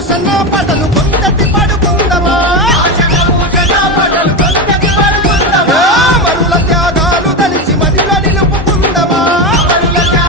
సంఘ పదలు పొందతి